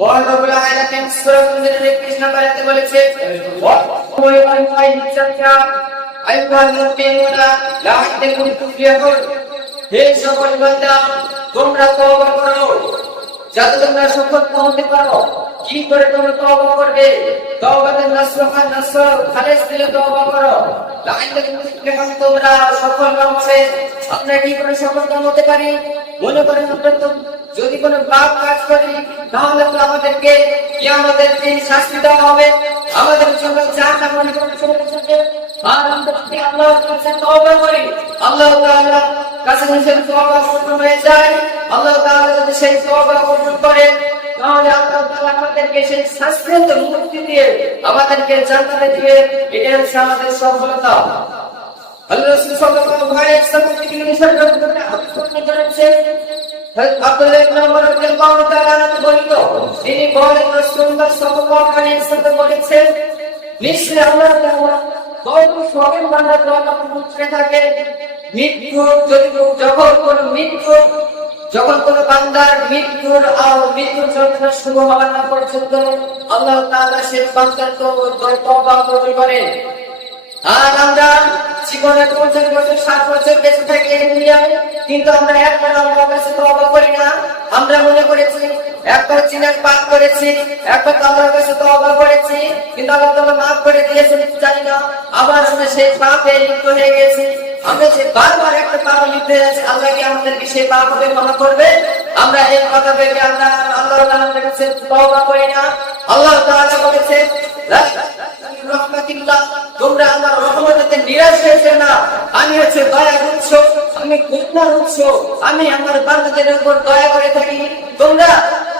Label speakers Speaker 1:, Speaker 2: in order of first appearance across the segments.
Speaker 1: মহান রব্বুল আলামিন সূরা মুজাদ্দিদ কৃষ্ণ বারাতে বলেছে? ওই ওই ওই নিচাচা আইয়ুহাল মুমিনুনা হে সকল বান্দা, তোমরা তওবা করো। যাতে তোমরা সফল হতে পারো। কি করে তোমরা তওবা করবে? তওবাতে নাসরুহা নাসর খালেস দিলে তওবা করো। তোমরা সফল হবে আমরা কি করে সফল হতে পারি? মনে করেন তো যদি কোনো পাপ কাজ করি, তাহলে তো আমাদেরকে কি আমাদেরকে শাস্তি দেওয়া হবে। আমাদের জন্য জাহান্নাম নাম মনে করে আর আমরা আল্লাহর কাছে তওবা করি, আল্লাহ হয়ে যায়। আল্লাহ সেই করে, তাহলে আল্লাহ আমাদেরকে সেই মুক্তি দিয়ে আমাদেরকে হচ্ছে আমাদের সফলতা। আল্লাহ আব্দুল্লাহ ইবনে ওমর রাদিয়াল্লাহু তাআলা বলিত। তিনি বলেন রাসূলুল্লাহ সাল্লাল্লাহু আলাইহি ওয়াসাল্লাম বলেছেন নিশ্চয় আল্লাহ তাআলা কত সবের বান্দা দোয়া করতে থাকে। মৃত্যু যদি যখন কোন মৃত্যু, যখন কোন বান্দার মৃত্যুর মৃত্যুর যন্ত্রণা শুরু হওয়ার না পর্যন্ত আল্লাহ তাআলা সেই বান্দার তো তওবা কবুল আর আমরা জীবনে পঞ্চাশ বছর ষাট বছর বেঁচে থাকি দুনিয়ায়, কিন্তু আমরা একবার আল্লাহর কাছে তওবা করি না। আমরা মনে করেছি, একবার চিনার পাপ করেছি, একবার আল্লাহর কাছে তওবা করেছি, কিন্তু আল্লাহ তাআলা মাফ করে দিয়েছেন, জানি না, আবার আমরা সেই পাপে লিপ্ত হয়ে গেছি। আমরা যে বারবার একটা পাপ লিপ্ত হয়ে আছি, আল্লাহ কি আমাদেরকে সেই পাপ হবে ক্ষমা করবে? আমরা এই কথা ভেবে আমরা আল্লাহ তাআলার কাছে তওবা করি না। আল্লাহ তাআলা বলেছে তোমরা আমার রহমতে নিরাশ হয়েছে না? আমি হচ্ছে দয়ার উৎস আমি করুণার উৎস আমি আমার বান্দাদের উপর দয়া করে থাকি। তোমরা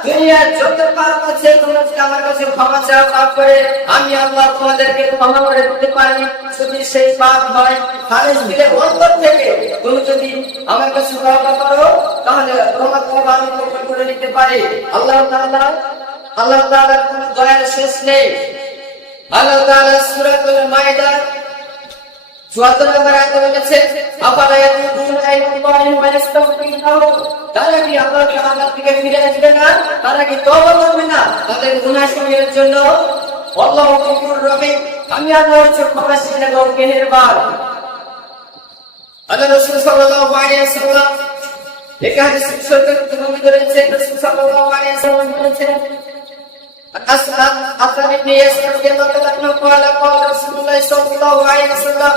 Speaker 1: দুনিয়ার যত পাপ আছে তোমরা আমার কাছে ক্ষমা চাও পাপ করে। আমি আল্লাহ তোমাদেরকে ক্ষমা করে দিতে পারি। যদি সেই পাপ হয় খালেজ দিলে অন্তর থেকে তুমি যদি আমার কাছে তওবা করো, তাহলে তোমার তওবা আমি কবুল করে নিতে পারি। আল্লাহ তাআলা, আল্লাহ তাআলার কোনো দয়ার শেষ নেই। আল্লাহ তাআলা সূরাতুল মাইদা 74 নম্বর আয়াতে বলেছে আফালা ইয়াতুবুনা ইলাল্লাহি ওয়া ইস্তাগফিরুনাহু তারা কি আল্লাহ তাআলার দিকে ফিরে আসবে না? তারা কি তওবা করবে না? তাদের গুনাহ ক্ষমার জন্য আল্লাহু গফুর রহিম। আমি আল্লাহ হচ্ছে ক্ষমাশীল এবং মেহেরবান আল্লাহ রাসূল সাল্লাল্লাহু আলাইহি ওয়াসাল্লাম এক হাদিস সত্যি তুমি রয়েছে রাসূল সাল্লাল্লাহু আলাইহি ওয়াসাল্লাম বলেছেন أسلم أسلم بن يسر رضي الله عنه قال قال رسول الله صلى الله عليه وسلم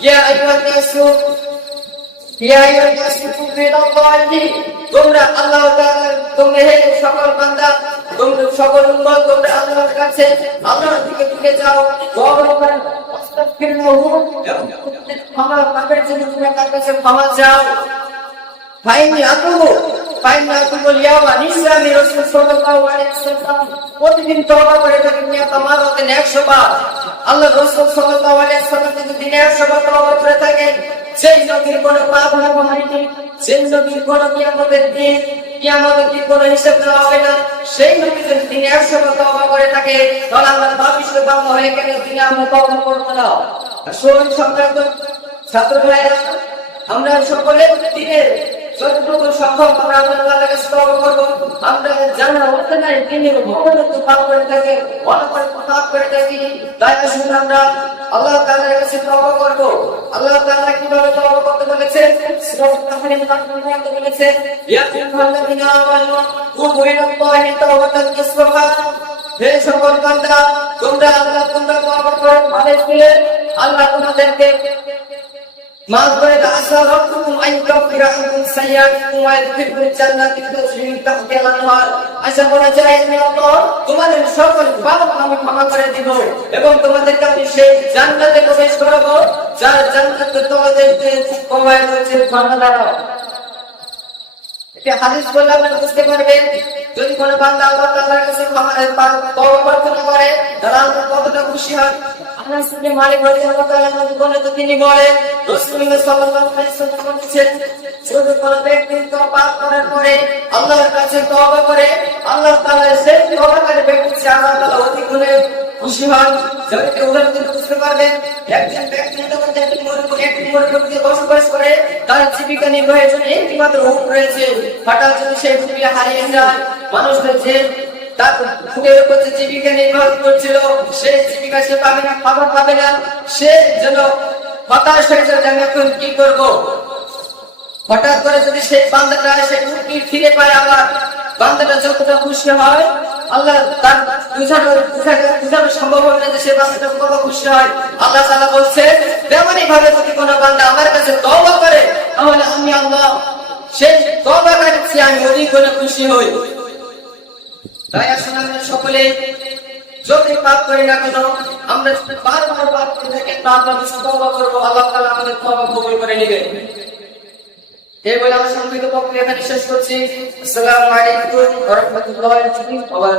Speaker 1: يا أيها الناس يا أيها الناس توبوا إلى الله তোমরা আল্লাহ তাআলা তোমরা হে সকল বান্দা তোমরা সকল উম্মত তোমরা আল্লাহর কাছে আল্লাহর দিকে ফিরে যাও তওবা করো আস্তাগফিরুহু ক্ষমা পাপের জন্য তোমরা তার কাছে ক্ষমা চাও ফাইনি প্রতিদিন তওবা করে থাকি নিয়ত আমার হতে 100 বার আল্লাহ যদি দিনে 100 বার তওবা করে থাকেন, সেই হয়নি, সেই দিন দেওয়া না, সেই যদি দিনে 100 বার তওবা করে থাকে, তাহলে আমরা ভাবিস বাবা হয়ে গেলে আমরা সম্রাট ছাত্র আমরা সকলে দিনে যতটুকু সক্ষম আমরা আল্লাহর কাছে তওবা করব। আমরা জানা হতে নাই, তিনি ভগবানকে পাপ করে থাকে অনেক পাপ করে থাকি। তাই আসুন আমরা আল্লাহ তাআলার কাছে তওবা করব। আল্লাহ তাআলা কীভাবে তওবা করতে বলেছেন সূরা তাহরিম তাআলা বলেছে, ইয়া আইয়ুহাল্লাযিনা আমানু তুবু ইলাল্লাহি তাওবাতান নাসুহা হে সকল বান্দা, তোমরা আল্লাহ, তোমরা তওবা করো। দিলে আল্লাহ তোমাদেরকে মাফ করে আসা রব্বুকুম আন ইউকাফিরা আনকুম সাইয়্যাতিকুম ওয়া আল-আনহার আশা করা যায়, হে আল্লাহ, তোমাদের সকল পাপ আমি ক্ষমা করে দিব এবং তোমাদেরকে আমি সেই জান্নাতে প্রবেশ করাবো, যার জান্নাতে তোমাদেরকে ক্ষমায় রয়েছে একটি হাদিস বললে আপনারা বুঝতে পারবেন, যদি কোনো বান্দা আল্লাহ তাআলার কাছে তওবা প্রার্থনা করে তাহলে কতটা খুশি হয়? আনাস ইবনে মালিক রাদিয়াল্লাহু তাআলা তিনি বলেন ব্যক্তি করার পরে আল্লাহর কাছে আল্লাহ খুশি বুঝতে পারবেন, একজন ব্যক্তি একটি একটি বসবাস করে জীবিকা নির্বাহের জন্য রয়েছে। হঠাৎ যদি সেই হারিয়ে যায়, মানুষদের যে তার উপর জীবিকা নির্বাহ করছিল সেই জীবিকা সে পাবে না, খাবার পাবে না। সে যেন হতাশ হয়ে যাবে আমি এখন কি করব? হঠাৎ করে যদি সেই বান্দাটা সেই উটটি ফিরে পায় আবার, বান্দাটা যতটা খুশি হয়, আল্লাহ তার বুঝানো বুঝানো সম্ভব হবে না যে সে বান্দাটা কত খুশি হয়, আল্লাহ তাআলা বলছে তেমনই ভাবে যদি কোনো বান্দা আমার কাছে তওবা করে, তাহলে আমি আল্লাহ সেই তওবাকারী চেয়ে আমি অধিক করে খুশি হই। তাই আসলে আমরা সকলে যদি পাপ করি না কেন, আমরা বারবার পাপ করে থাকি তারপর তওবা করব, আল্লাহ তাআলা আমাদের তওবা কবুল করে নেবেন এই বলে আমার সংক্ষিপ্ত বক্তব্য শেষ করছি। আসসালামু আলাইকুম ওয়া রাহমাতুল্লাহি ওয়া বারাকাতুহু।